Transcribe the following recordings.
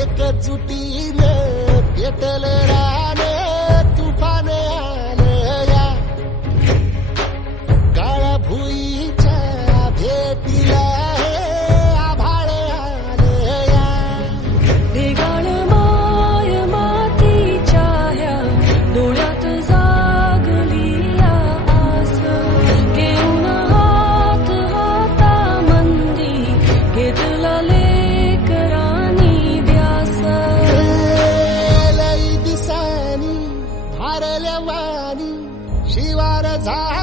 एकजुटीने पेटलेला शिवार झा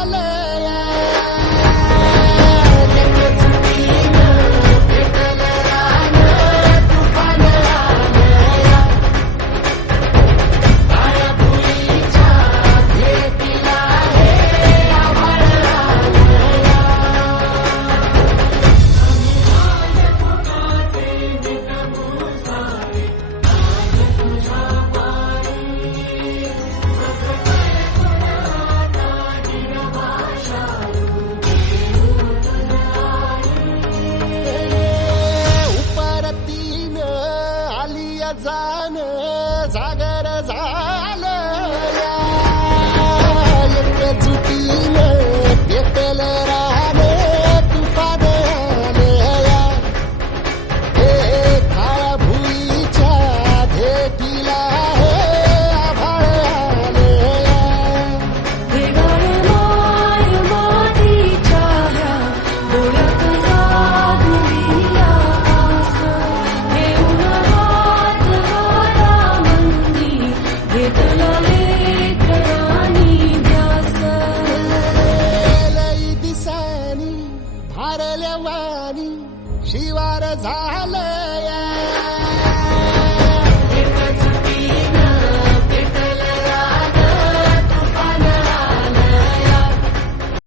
जान जागर जा. वारी शिवार झालया.